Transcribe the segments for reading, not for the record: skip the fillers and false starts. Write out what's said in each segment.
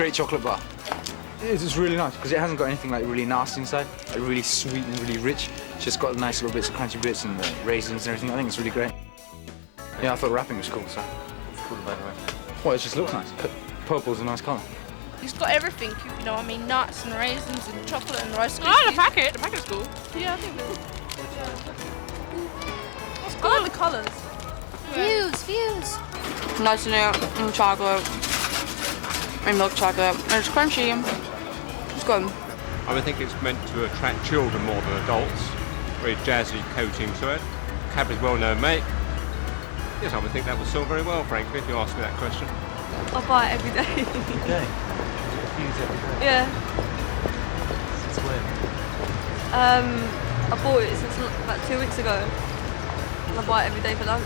great chocolate bar. It's really nice because it hasn't got anything like really nasty inside, like really sweet and really rich. It's just got nice little bits of crunchy bits and raisins and everything. I think it's really great. Yeah, I thought wrapping was cool, so. It's cool, by the way. Well, it just looks nice. Purple's a nice colour. It's got everything, you know, I mean, nuts and raisins and chocolate and rice cookies. Oh, the packet's cool. Yeah, I think they're I like the colours. Fuse. Nuts in it, and chocolate, and milk chocolate. And it's crunchy. It's good. I would think it's meant to attract children more than adults. Very jazzy coating to it. Cadbury's well-known make. Yes, I would think that would sell very well, frankly, if you asked me that question. I buy it every day. Every day? Fuse every day? Yeah. Since when? I bought it since about 2 weeks ago. And I buy it every day for lunch.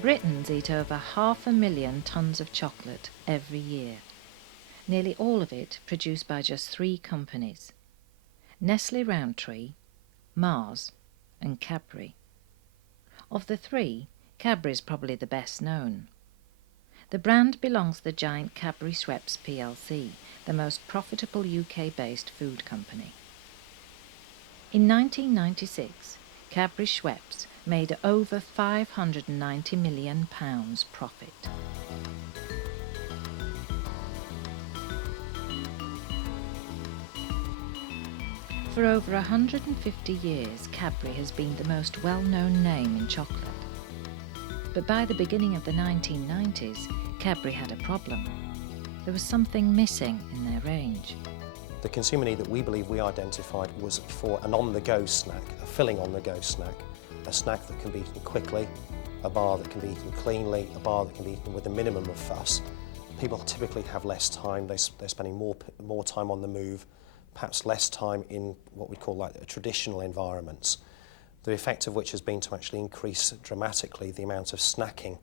Britons eat over 500,000 tonnes of chocolate every year, nearly all of it produced by just 3 companies: Nestle Rowntree, Mars and Cadbury. Of the 3, Cadbury is probably the best known. The brand belongs to the giant Cadbury Schweppes plc, the most profitable UK-based food company. In 1996, Cadbury Schweppes made over £590 million profit. For over 150 years, Cadbury has been the most well-known name in chocolate. But by the beginning of the 1990s, Cadbury had a problem. There was something missing in their range. The consumer need that we believe we identified was for an on-the-go snack, a filling on-the-go snack, a snack that can be eaten quickly, a bar that can be eaten cleanly, a bar that can be eaten with a minimum of fuss. People typically have less time, they're spending more time on the move, perhaps less time in what we call like traditional environments, the effect of which has been to actually increase dramatically the amount of snacking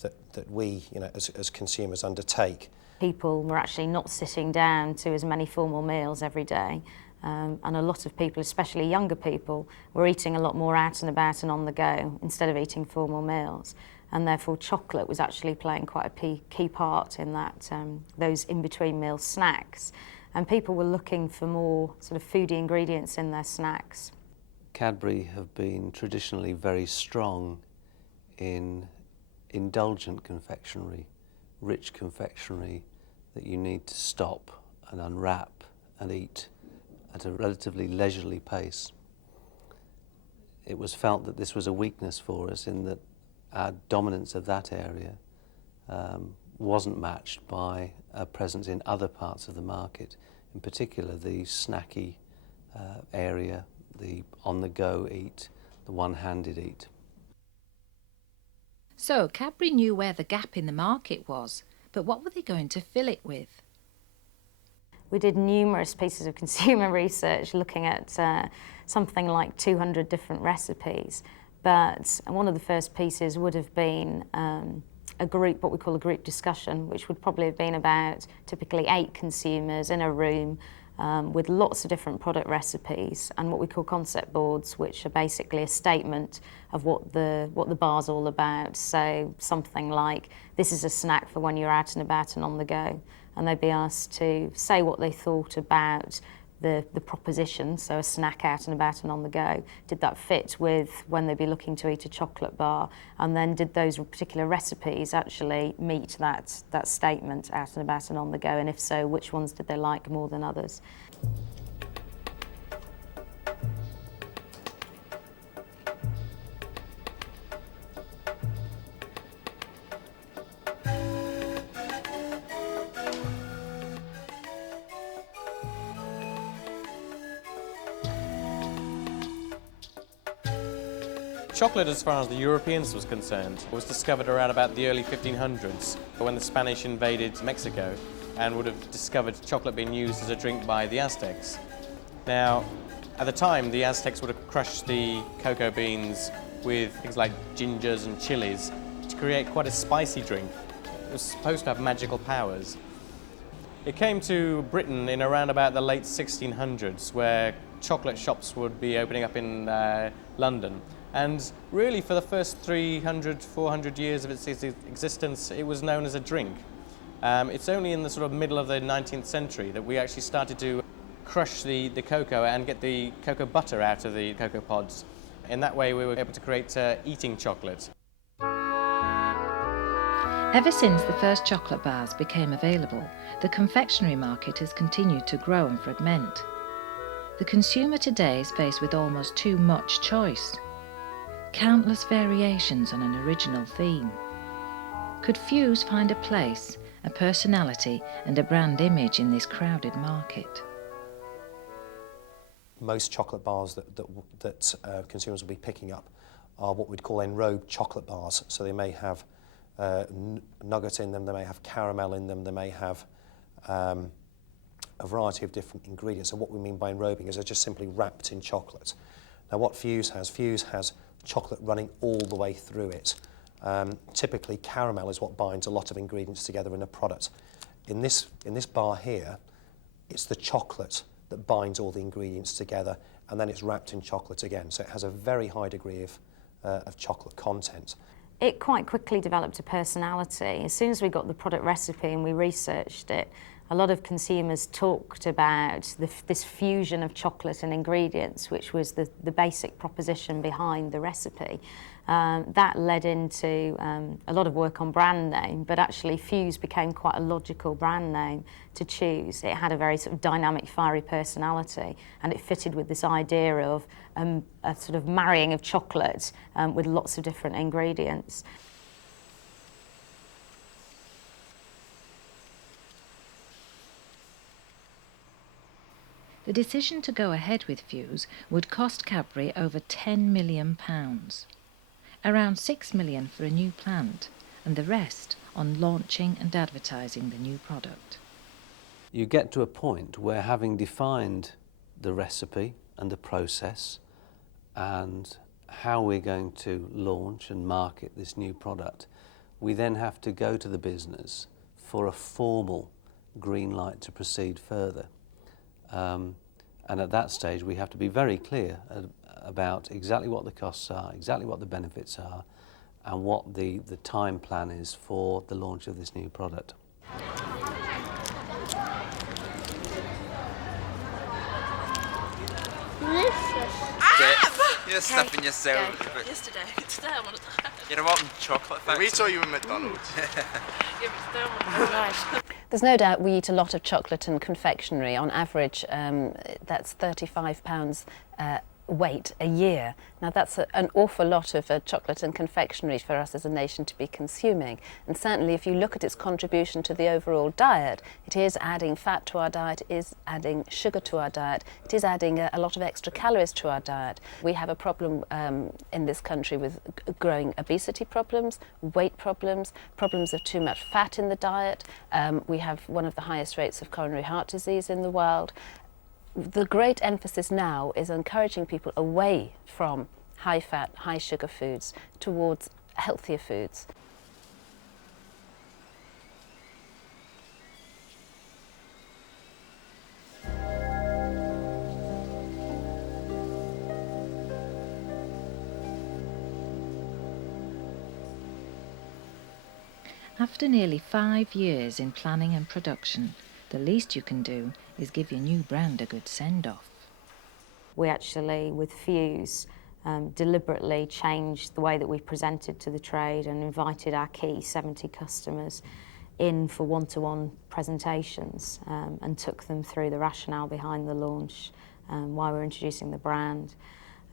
that we, as consumers undertake. People were actually not sitting down to as many formal meals every day. And a lot of people, especially younger people, were eating a lot more out and about and on the go instead of eating formal meals. And therefore chocolate was actually playing quite a key part in that, those in-between meal snacks. And people were looking for more sort of foodie ingredients in their snacks. Cadbury have been traditionally very strong in indulgent confectionery, rich confectionery that you need to stop and unwrap and eat at a relatively leisurely pace. It was felt that this was a weakness for us in that our dominance of that area wasn't matched by a presence in other parts of the market, in particular the snacky area, the on-the-go eat, the one-handed eat. So Cadbury knew where the gap in the market was, but what were they going to fill it with? We did numerous pieces of consumer research looking at something like 200 different recipes, but one of the first pieces would have been a group, what we call a group discussion, which would probably have been about typically 8 consumers in a room with lots of different product recipes and what we call concept boards, which are basically a statement of what the bar's all about. So something like, this is a snack for when you're out and about and on the go. And they'd be asked to say what they thought about the proposition, so a snack out and about and on the go. Did that fit with when they'd be looking to eat a chocolate bar? And then did those particular recipes actually meet that statement, out and about and on the go? And if so, which ones did they like more than others? Chocolate, as far as the Europeans was concerned, was discovered around about the early 1500s, when the Spanish invaded Mexico and would have discovered chocolate being used as a drink by the Aztecs. Now, at the time, the Aztecs would have crushed the cocoa beans with things like gingers and chilies to create quite a spicy drink. It was supposed to have magical powers. It came to Britain in around about the late 1600s, where chocolate shops would be opening up in London. And really, for the first 300, 400 years of its existence, it was known as a drink. It's only in the sort of middle of the 19th century that we actually started to crush the cocoa and get the cocoa butter out of the cocoa pods. In that way, we were able to create eating chocolate. Ever since the first chocolate bars became available, the confectionery market has continued to grow and fragment. The consumer today is faced with almost too much choice. Countless variations on an original theme. Could Fuse find a place, a personality and a brand image in this crowded market? Most chocolate bars that consumers will be picking up are what we'd call en robe chocolate bars. So they may have nugget in them, they may have caramel in them, they may have a variety of different ingredients. And what we mean by enrobing is they're just simply wrapped in chocolate. Now what Fuse has chocolate running all the way through it. Typically caramel is what binds a lot of ingredients together in a product. In this bar here, it's the chocolate that binds all the ingredients together, and then it's wrapped in chocolate again. So it has a very high degree of chocolate content. It quite quickly developed a personality. As soon as we got the product recipe and we researched it, a lot of consumers talked about this fusion of chocolate and ingredients, which was the basic proposition behind the recipe. That led into a lot of work on brand name, but actually Fuse became quite a logical brand name to choose. It had a very sort of dynamic, fiery personality, and it fitted with this idea of a sort of marrying of chocolate with lots of different ingredients. The decision to go ahead with Fuse would cost Cadbury over £10 million. Around £6 million for a new plant, and the rest on launching and advertising the new product. You get to a point where, having defined the recipe and the process and how we're going to launch and market this new product, we then have to go to the business for a formal green light to proceed further. And at that stage we have to be very clear about exactly what the costs are, exactly what the benefits are, and what the time plan is for the launch of this new product. You're stuffing yourself. Yesterday I wanted to. You're a rotten chocolate factory. We saw you in McDonald's. Yeah, but still I wanted to. Nice. There's no doubt we eat a lot of chocolate and confectionery. On average, that's £35 weight a year. Now that's an awful lot of chocolate and confectionery for us as a nation to be consuming. And certainly if you look at its contribution to the overall diet, it is adding fat to our diet, it is adding sugar to our diet, it is adding a lot of extra calories to our diet. We have a problem in this country with growing obesity problems, weight problems, problems of too much fat in the diet. We have one of the highest rates of coronary heart disease in the world. The great emphasis now is encouraging people away from high-fat, high-sugar foods towards healthier foods. After nearly 5 years in planning and production, the least you can do is give your new brand a good send-off. We actually, with Fuse, deliberately changed the way that we presented to the trade and invited our key 70 customers in for one-to-one presentations and took them through the rationale behind the launch, why we're introducing the brand,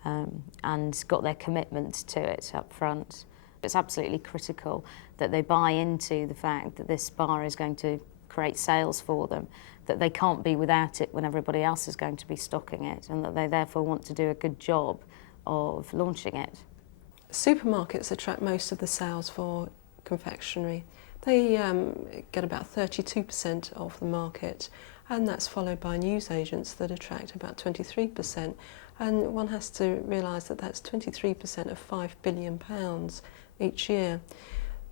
and got their commitment to it up front. It's absolutely critical that they buy into the fact that this bar is going to create sales for them, that they can't be without it when everybody else is going to be stocking it, and that they therefore want to do a good job of launching it. Supermarkets attract most of the sales for confectionery. They get about 32% of the market, and that's followed by newsagents that attract about 23%. And one has to realise that that's 23% of £5 billion each year.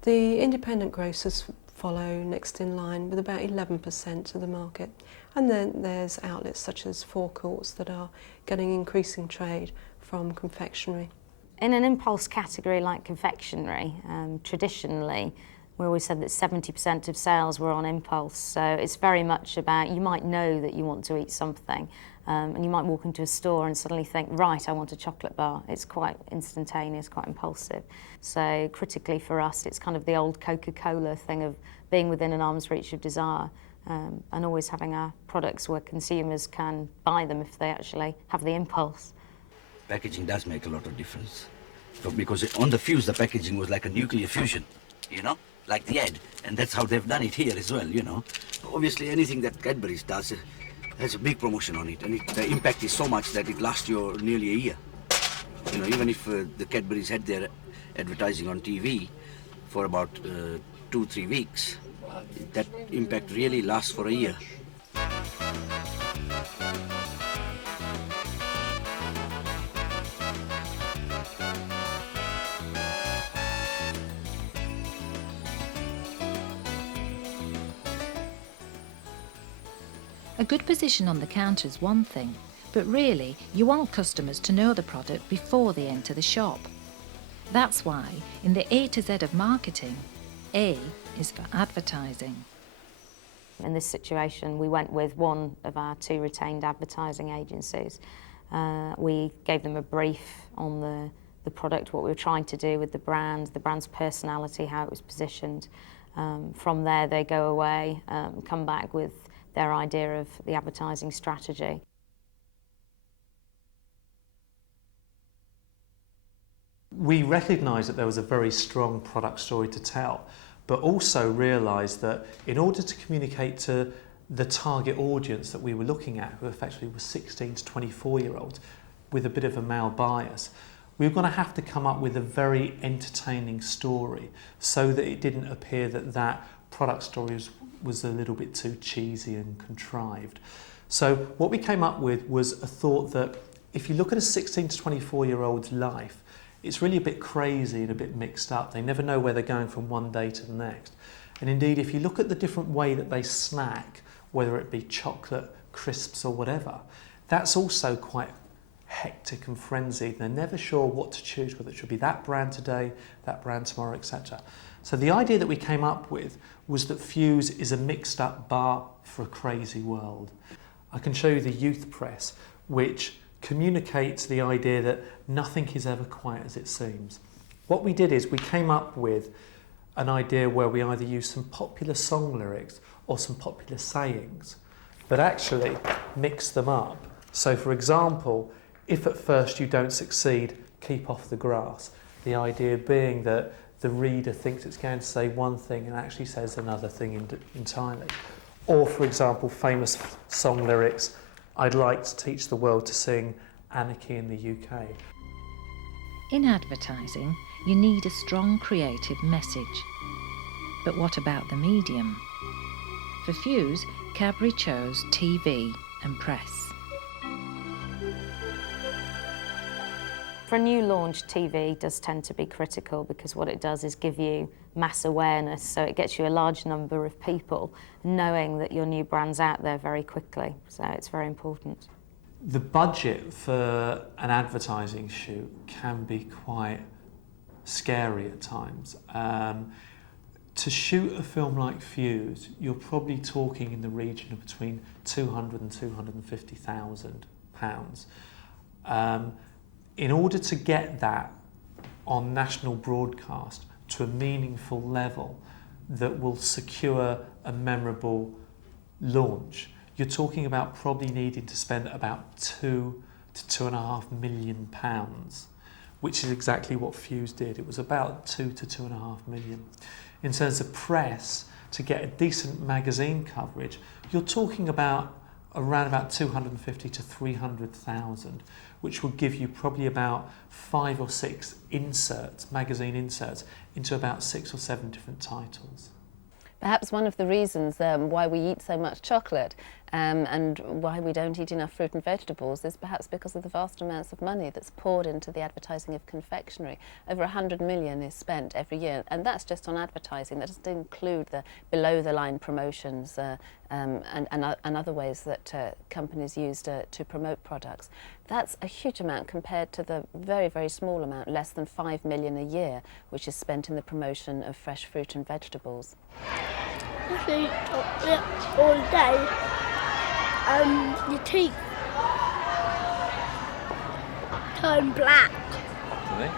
The independent grocers follow next in line with about 11% of the market. And then there's outlets such as forecourts that are getting increasing trade from confectionery. In an impulse category like confectionery, traditionally, we always said that 70% of sales were on impulse. So it's very much about, you might know that you want to eat something, and you might walk into a store and suddenly think, right, I want a chocolate bar. It's quite instantaneous, quite impulsive. So critically for us, it's kind of the old Coca-Cola thing of being within an arm's reach of desire, and always having our products where consumers can buy them if they actually have the impulse. Packaging does make a lot of difference. Because on the Fuse, the packaging was like a nuclear fusion, you know, like the ad. And that's how they've done it here as well, you know. Obviously, anything that Cadbury's does has a big promotion on it. And the impact is so much that it lasts you nearly a year. You know, even if the Cadbury's had their advertising on TV for about 2-3 weeks, that impact really lasts for a year. A good position on the counter is one thing, but really you want customers to know the product before they enter the shop. That's why in the A to Z of marketing, A is for advertising. In this situation, we went with one of our 2 retained advertising agencies. We gave them a brief on the product, what we were trying to do with the brand's personality, how it was positioned. From there, they go away, come back with their idea of the advertising strategy. We recognised that there was a very strong product story to tell, but also realised that in order to communicate to the target audience that we were looking at, who effectively was 16 to 24-year-olds with a bit of a male bias, we were going to have to come up with a very entertaining story so that it didn't appear that that product story was a little bit too cheesy and contrived. So what we came up with was a thought that if you look at a 16 to 24-year-old's life, it's really a bit crazy and a bit mixed up. They never know where they're going from one day to the next. And indeed, if you look at the different way that they snack, whether it be chocolate, crisps or whatever, that's also quite hectic and frenzied. They're never sure what to choose, whether it should be that brand today, that brand tomorrow, etc. So the idea that we came up with was that Fuse is a mixed up bar for a crazy world. I can show you the youth press, which communicates the idea that nothing is ever quite as it seems. What we did is we came up with an idea where we either use some popular song lyrics or some popular sayings, but actually mix them up. So for example, if at first you don't succeed, keep off the grass. The idea being that the reader thinks it's going to say one thing and actually says another thing entirely. Or for example, famous song lyrics, I'd like to teach the world to sing Anarchy in the UK. In advertising, you need a strong creative message. But what about the medium? For Fuse, Cadbury chose TV and press. For a new launch, TV does tend to be critical because what it does is give you mass awareness, so it gets you a large number of people knowing that your new brand's out there very quickly, so it's very important. The budget for an advertising shoot can be quite scary at times. To shoot a film like Fuse, you're probably talking in the region of between £200,000 and £250,000. In order to get that on national broadcast to a meaningful level that will secure a memorable launch, you're talking about probably needing to spend about £2 to £2.5 million, which is exactly what Fuse did. It was about 2 to 2.5 million. In terms of press, to get a decent magazine coverage, you're talking about around about 250 to 300,000, which will give you probably about 5 or 6 inserts, magazine inserts, into about 6 or 7 different titles. Perhaps one of the reasons why we eat so much chocolate and why we don't eat enough fruit and vegetables is perhaps because of the vast amounts of money that's poured into the advertising of confectionery. Over 100 million is spent every year, and that's just on advertising. That doesn't include the below-the-line promotions and other ways that companies use to promote products. That's a huge amount compared to the very, very small amount, less than 5 million a year, which is spent in the promotion of fresh fruit and vegetables. If you eat chocolate all day, your teeth turn black and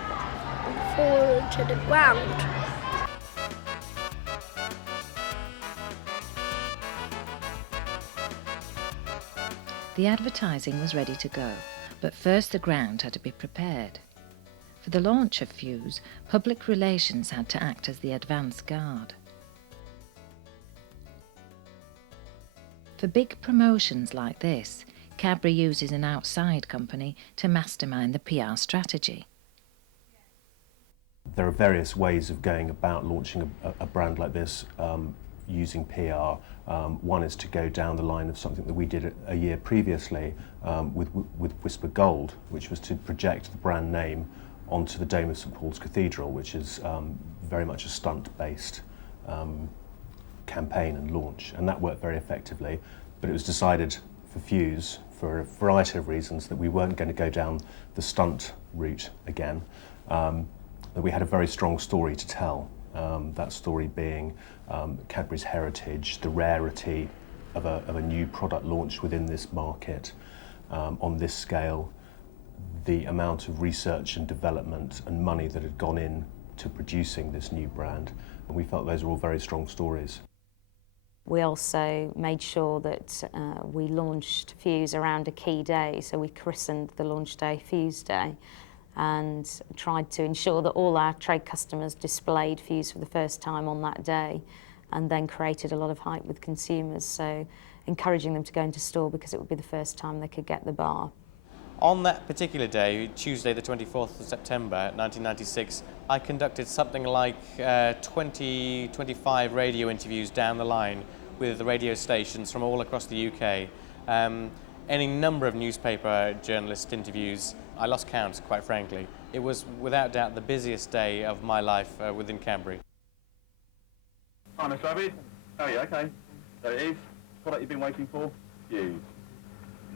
fall to the ground. The advertising was ready to go, but first the ground had to be prepared. For the launch of Fuse, public relations had to act as the advance guard. For big promotions like this, Cadbury uses an outside company to mastermind the PR strategy. There are various ways of going about launching a brand like this using PR. One is to go down the line of something that we did a year previously with Whisper Gold, which was to project the brand name onto the dome of St Paul's Cathedral, which is very much a stunt-based campaign and launch, and that worked very effectively. But it was decided for Fuse, for a variety of reasons, that we weren't going to go down the stunt route again, that we had a very strong story to tell. That story being Cadbury's heritage, the rarity of a new product launch within this market on this scale, the amount of research and development and money that had gone in to producing this new brand. And we felt those were all very strong stories. We also made sure that we launched Fuse around a key day, so we christened the launch day Fuse Day and tried to ensure that all our trade customers displayed Fuse for the first time on that day, and then created a lot of hype with consumers, so encouraging them to go into store because it would be the first time they could get the bar. On that particular day, Tuesday the 24th of September 1996, I conducted something like 25 radio interviews down the line with the radio stations from all across the UK. Any number of newspaper journalist interviews. I lost count, quite frankly. It was without doubt the busiest day of my life within Cadbury. Hi, Mr. Rabbit. How are you? Okay. So it is product you've been waiting for. Fuse.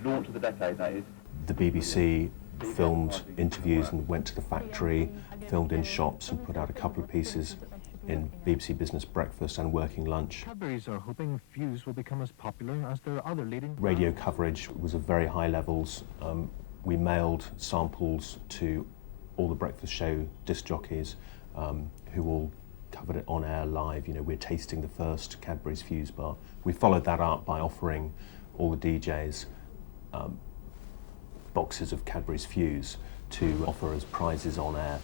Launch of the decade, that is. The BBC filmed interviews and went to the factory, filmed in shops and put out a couple of pieces in BBC Business Breakfast and Working Lunch. Cadbury's are hoping Fuse will become as popular as their other leading... Radio coverage was of very high levels. We mailed samples to all the breakfast show disc jockeys who all covered it on air live. You know, we're tasting the first Cadbury's Fuse bar. We followed that up by offering all the DJs boxes of Cadbury's Fuse to offer as prizes on air.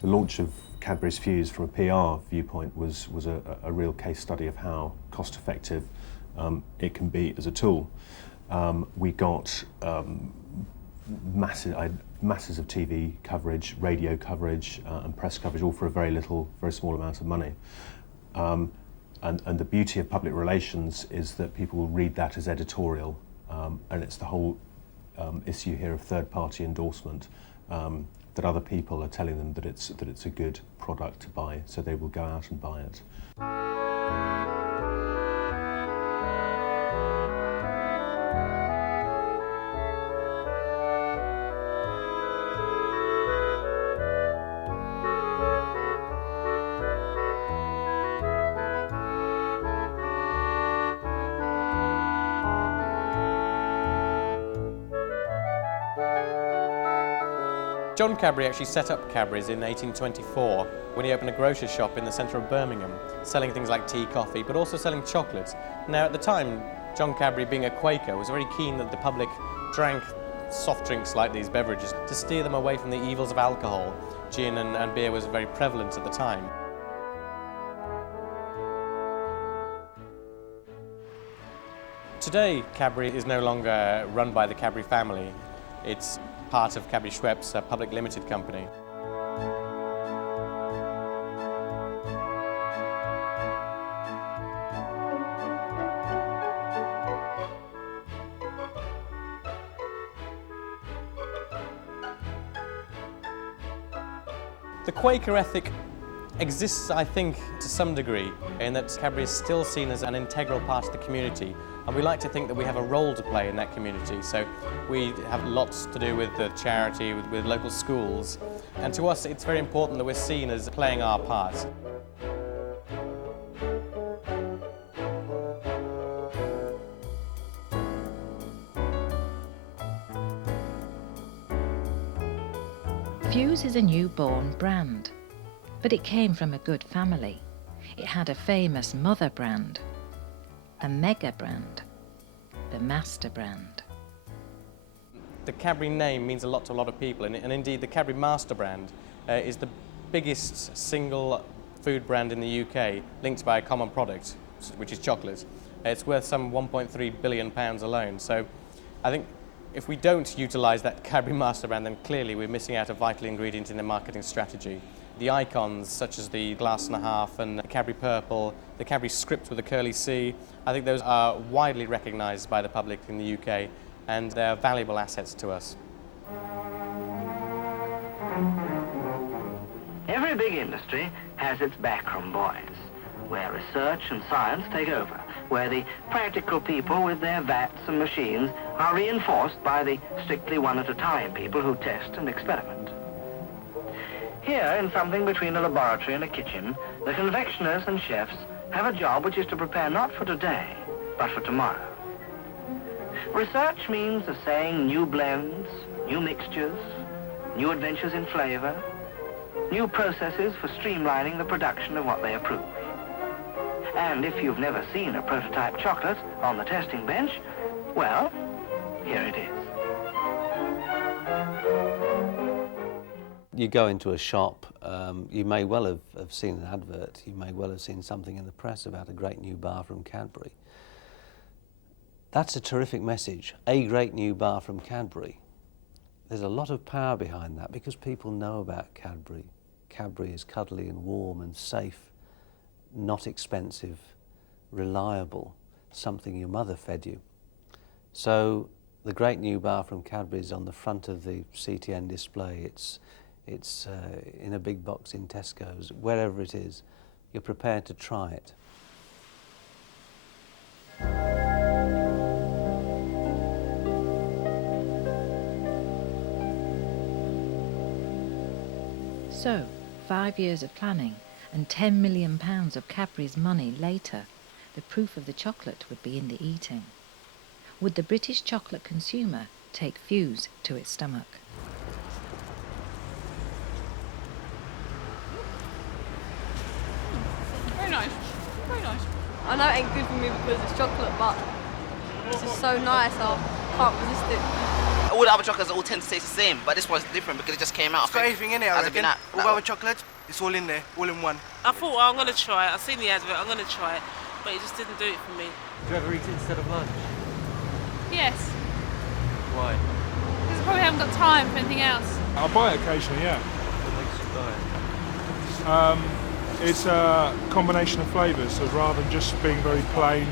The launch of Cadbury's Fuse from a PR viewpoint was a real case study of how cost effective it can be as a tool. We got masses of TV coverage, radio coverage and press coverage, all for a very small amount of money. And the beauty of public relations is that people will read that as editorial, and it's the whole issue here of third-party endorsement, that other people are telling them that it's a good product to buy, so they will go out and buy it. John Cadbury actually set up Cadbury's in 1824 when he opened a grocer's shop in the centre of Birmingham, selling things like tea, coffee, but also selling chocolates. Now, at the time, John Cadbury, being a Quaker, was very keen that the public drank soft drinks like these beverages to steer them away from the evils of alcohol. Gin and beer was very prevalent at the time. Today, Cadbury is no longer run by the Cadbury family. It's part of Cadbury Schweppes, a public limited company. The Quaker ethic exists, I think, to some degree, in that Cadbury is still seen as an integral part of the community, and we like to think that we have a role to play in that community. So we have lots to do with the charity, with local schools, and to us it's very important that we're seen as playing our part. Fuse is a newborn brand, but it came from a good family. It had a famous mother brand, a mega brand, the master brand. The Cadbury name means a lot to a lot of people, and indeed the Cadbury master brand is the biggest single food brand in the UK linked by a common product, which is chocolate. It's worth some £1.3 billion alone. So I think if we don't utilise that Cadbury master brand, then clearly we're missing out a vital ingredient in the marketing strategy. The icons such as the glass and a half and the Cadbury purple, the Cadbury script with the curly C, I think those are widely recognised by the public in the UK, and they're valuable assets to us. Every big industry has its backroom boys, where research and science take over, where the practical people with their vats and machines are reinforced by the strictly one-at-a-time people who test and experiment. Here, in something between a laboratory and a kitchen, the confectioners and chefs have a job which is to prepare not for today, but for tomorrow. Research means assaying new blends, new mixtures, new adventures in flavour, new processes for streamlining the production of what they approve. And if you've never seen a prototype chocolate on the testing bench, well, here it is. You go into a shop, you may well have seen an advert, you may well have seen something in the press about a great new bar from Cadbury. That's a terrific message, a great new bar from Cadbury. There's a lot of power behind that because people know about Cadbury. Cadbury is cuddly and warm and safe, not expensive, reliable, something your mother fed you. So the great new bar from Cadbury is on the front of the CTN display. It's in a big box in Tesco's, wherever it is. You're prepared to try it. So, 5 years of planning and £10 million of Cadbury's money later, the proof of the chocolate would be in the eating. Would the British chocolate consumer take Fuse to its stomach? Very nice. Very nice. I know it ain't good for me because it's chocolate, but it's just so nice, I can't resist it. All the other chocolates all tend to taste the same, but this one's different because it just came out. It's got everything in it, I reckon. All the other chocolate, it's all in there, all in one. I thought, well, I'm going to try it. I've seen the advert, I'm going to try it, but it just didn't do it for me. Do you ever eat it instead of lunch? Yes. Why? Because I probably haven't got time for anything else. I'll buy it occasionally, yeah. What makes you buy it? It's a combination of flavours, so rather than just being very plain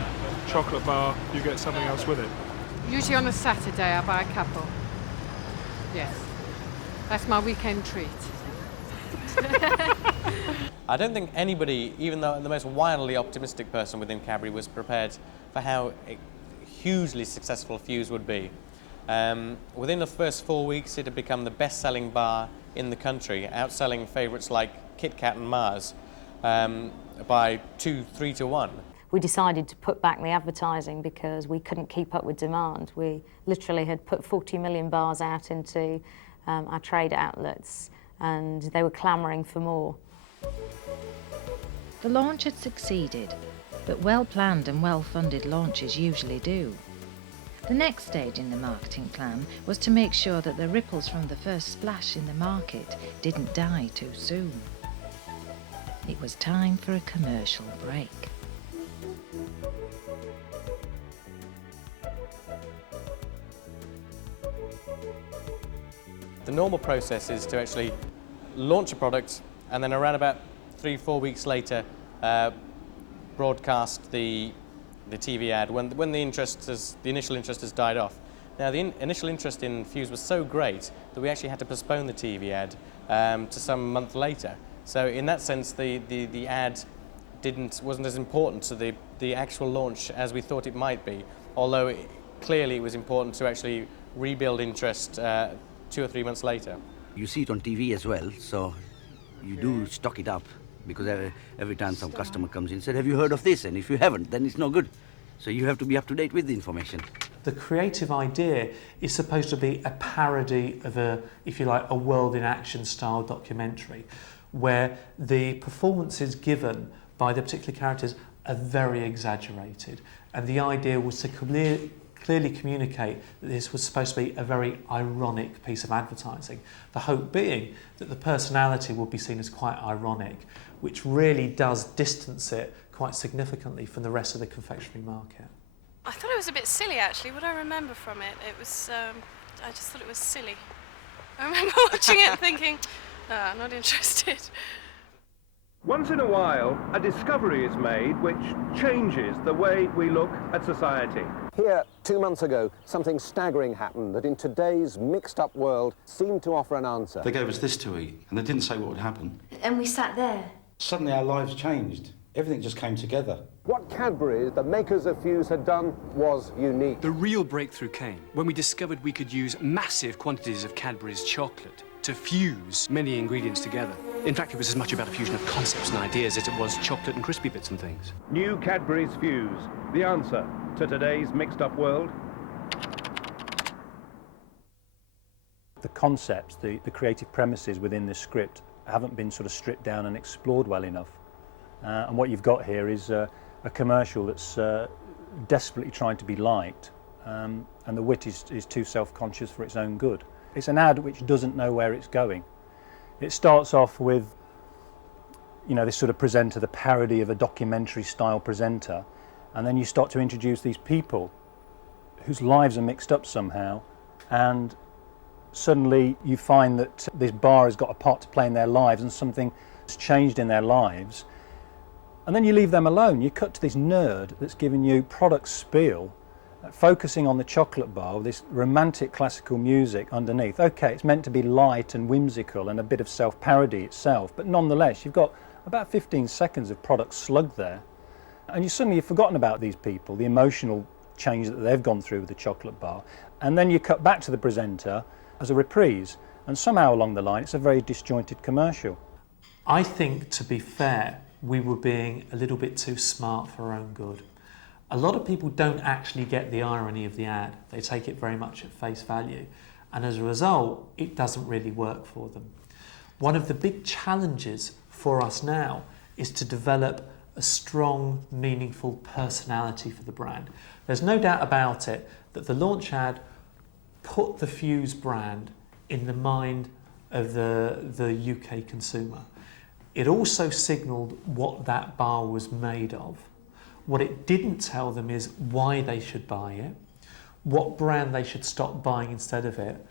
chocolate bar, you get something else with it. Usually on a Saturday I buy a couple. Yes. That's my weekend treat. I don't think anybody, even though the most wildly optimistic person within Cadbury, was prepared for how hugely successful Fuse would be. Within the first 4 weeks, it had become the best-selling bar in the country, outselling favourites like Kit Kat and Mars by 2-3 to 1. We decided to put back the advertising because we couldn't keep up with demand. We literally had put 40 million bars out into our trade outlets, and they were clamouring for more. The launch had succeeded, but well-planned and well-funded launches usually do. The next stage in the marketing plan was to make sure that the ripples from the first splash in the market didn't die too soon. It was time for a commercial break. The normal process is to actually launch a product and then around about 3-4 weeks later broadcast the TV ad when the initial interest has died off. Now the initial interest in Fuse was so great that we actually had to postpone the TV ad to some month later. So in that sense, the ad wasn't as important to the actual launch as we thought it might be, although clearly it was important to actually rebuild interest 2 or 3 months later. You see it on TV as well, so you do stock it up, because every time some customer comes in and said, have you heard of this? And if you haven't, then it's no good. So you have to be up to date with the information. The creative idea is supposed to be a parody of a, if you like, a world in action style documentary, where the performances given by the particular characters are very exaggerated. And the idea was to clearly communicate that this was supposed to be a very ironic piece of advertising. The hope being that the personality would be seen as quite ironic, which really does distance it quite significantly from the rest of the confectionery market. I thought it was a bit silly, actually. What I remember from it, I just thought it was silly. I remember watching it and thinking, I'm not interested. Once in a while, a discovery is made which changes the way we look at society. Here, 2 months ago, something staggering happened that in today's mixed-up world seemed to offer an answer. They gave us this to eat, and they didn't say what would happen. And we sat there. Suddenly our lives changed. Everything just came together. What Cadbury, the makers of Fuse, had done was unique. The real breakthrough came when we discovered we could use massive quantities of Cadbury's chocolate to fuse many ingredients together. In fact, it was as much about a fusion of concepts and ideas as it was chocolate and crispy bits and things. New Cadbury's Fuse, the answer to today's mixed-up world. The concepts, the creative premises within this script haven't been sort of stripped down and explored well enough. And what you've got here is a commercial that's desperately trying to be liked, and the wit is too self-conscious for its own good. It's an ad which doesn't know where it's going. It starts off with, you know, this sort of presenter, the parody of a documentary-style presenter, and then you start to introduce these people whose lives are mixed up somehow, and suddenly you find that this bar has got a part to play in their lives and something has changed in their lives. And then you leave them alone. You cut to this nerd that's giving you product spiel, focusing on the chocolate bar with this romantic classical music underneath. Okay, it's meant to be light and whimsical and a bit of self-parody itself, but nonetheless, you've got about 15 seconds of product slugged there, and you've forgotten about these people, the emotional change that they've gone through with the chocolate bar, and then you cut back to the presenter as a reprise, and somehow along the line, it's a very disjointed commercial. I think, to be fair, we were being a little bit too smart for our own good. A lot of people don't actually get the irony of the ad. They take it very much at face value. And as a result, it doesn't really work for them. One of the big challenges for us now is to develop a strong, meaningful personality for the brand. There's no doubt about it that the launch ad put the Fuse brand in the mind of the UK consumer. It also signalled what that bar was made of. What it didn't tell them is why they should buy it, what brand they should stop buying instead of it,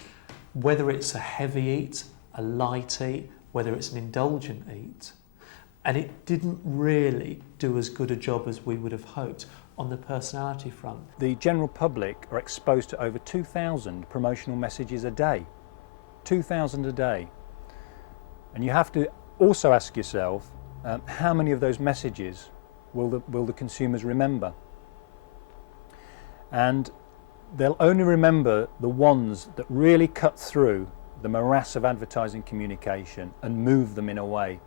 whether it's a heavy eat, a light eat, whether it's an indulgent eat. And it didn't really do as good a job as we would have hoped on the personality front. The general public are exposed to over 2,000 promotional messages a day. 2,000 a day. And you have to also ask yourself, how many of those messages will the consumers remember? And they'll only remember the ones that really cut through the morass of advertising communication and move them in a way.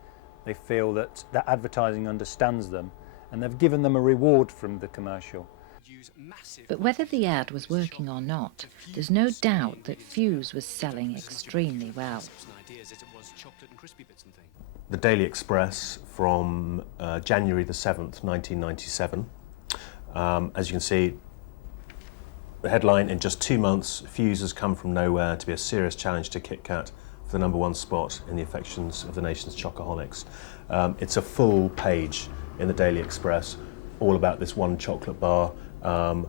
They feel that advertising understands them and they've given them a reward from the commercial. But whether the ad was working or not, there's no doubt that Fuse was selling extremely well. The Daily Express from January the 7th, 1997. As you can see, the headline, in just 2 months, Fuse has come from nowhere to be a serious challenge to Kit Kat for the #1 spot in the affections of the nation's chocoholics. It's a full page in the Daily Express, all about this one chocolate bar. And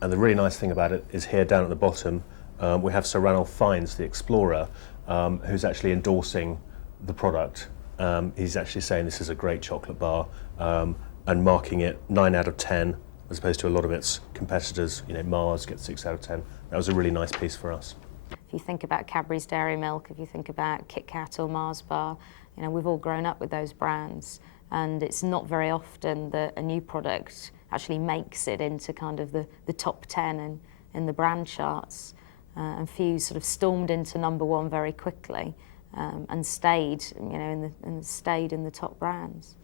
the really nice thing about it is here down at the bottom, we have Sir Ranulph Fiennes, the explorer, who's actually endorsing the product. He's actually saying this is a great chocolate bar and marking it 9 out of 10 as opposed to a lot of its competitors. You know, Mars gets 6 out of 10. That was a really nice piece for us. If you think about Cadbury's Dairy Milk, if you think about Kit Kat or Mars Bar, you know, we've all grown up with those brands, and it's not very often that a new product actually makes it into kind of the top 10 in the brand charts. And Fuse sort of stormed into #1 very quickly, and stayed, you know, stayed in the top brands.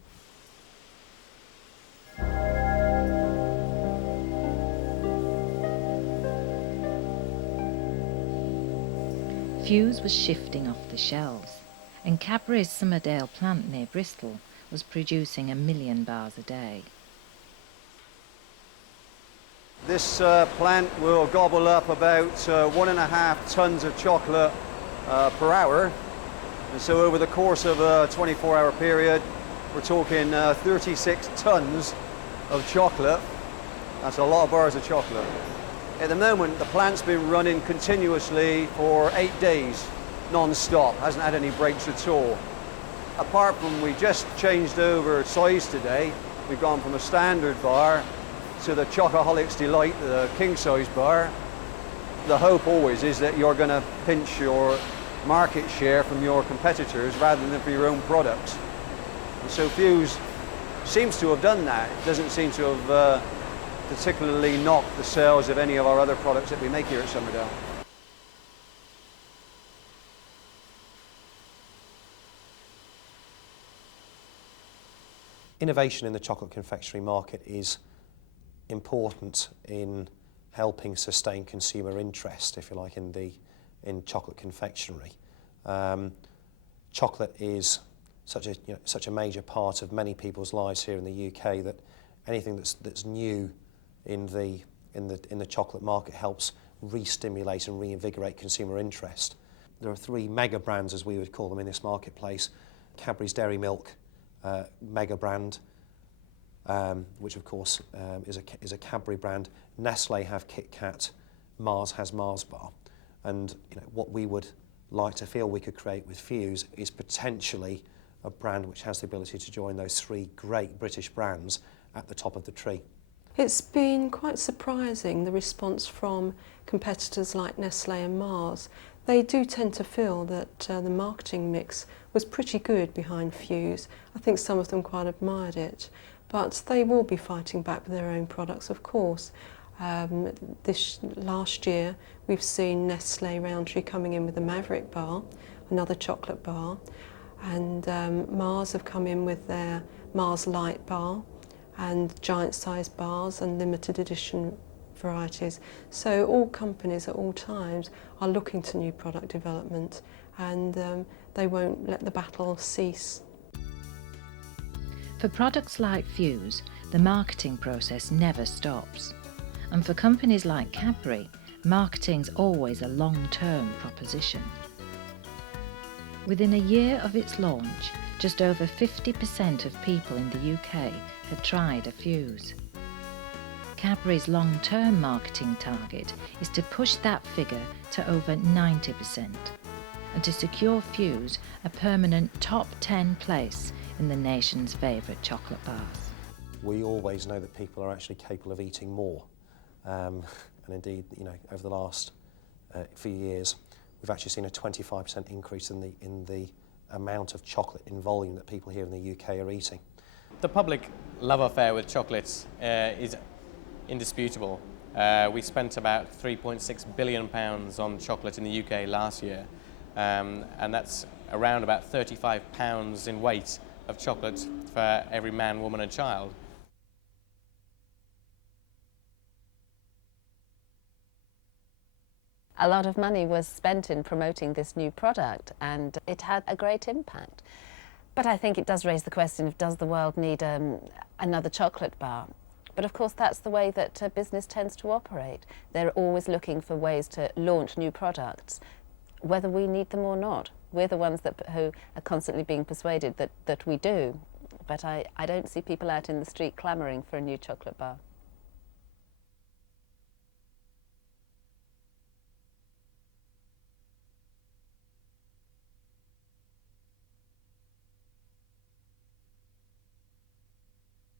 Fuse was shifting off the shelves, and Cadbury's Summerdale plant near Bristol was producing 1 million bars a day. This plant will gobble up about 1.5 tons of chocolate per hour. And so over the course of a 24-hour period, we're talking 36 tons of chocolate. That's a lot of bars of chocolate. At the moment, the plant's been running continuously for 8 days, non-stop, hasn't had any breaks at all. Apart from we just changed over size today, we've gone from a standard bar to the Chocoholics Delight, the king-size bar. The hope always is that you're going to pinch your market share from your competitors rather than for your own products. And so Fuse seems to have done that. It doesn't seem to have particularly knocked the sales of any of our other products that we make here at Summerdale. Innovation in the chocolate confectionery market is important in helping sustain consumer interest, if you like, in chocolate confectionery. Chocolate is such a major part of many people's lives here in the UK that anything that's new in the chocolate market helps re-stimulate and reinvigorate consumer interest. There are 3 mega brands, as we would call them, in this marketplace. Cadbury's Dairy Milk, mega brand, which of course is a Cadbury brand. Nestle have Kit Kat, Mars has Mars Bar, and what we would like to feel we could create with Fuse is potentially a brand which has the ability to join those 3 great British brands at the top of the tree. It's been quite surprising, the response from competitors like Nestle and Mars. They do tend to feel that the marketing mix was pretty good behind Fuse. I think some of them quite admired it, but they will be fighting back with their own products, of course. Last year, we've seen Nestle Rowntree coming in with the Maverick bar, another chocolate bar, and Mars have come in with their Mars Light bar, and giant-sized bars and limited edition varieties. So all companies at all times are looking to new product development, and they won't let the battle cease. For products like Fuse, the marketing process never stops. And for companies like Cadbury, marketing's always a long-term proposition. Within a year of its launch, just over 50% of people in the UK had tried a Fuse. Cadbury's long-term marketing target is to push that figure to over 90% and to secure Fuse a permanent top 10 place in the nation's favourite chocolate bars. We always know that people are actually capable of eating more, and indeed, over the last few years, we've actually seen a 25% increase in the amount of chocolate in volume that people here in the UK are eating. The public love affair with chocolates is indisputable. We spent about £3.6 billion on chocolate in the UK last year, and that's around about 35 pounds in weight of chocolate for every man, woman and child. A lot of money was spent in promoting this new product, and it had a great impact. But I think it does raise the question of, does the world need another chocolate bar? But of course that's the way that business tends to operate. They're always looking for ways to launch new products, whether we need them or not. We're the ones who are constantly being persuaded that we do. But I don't see people out in the street clamouring for a new chocolate bar.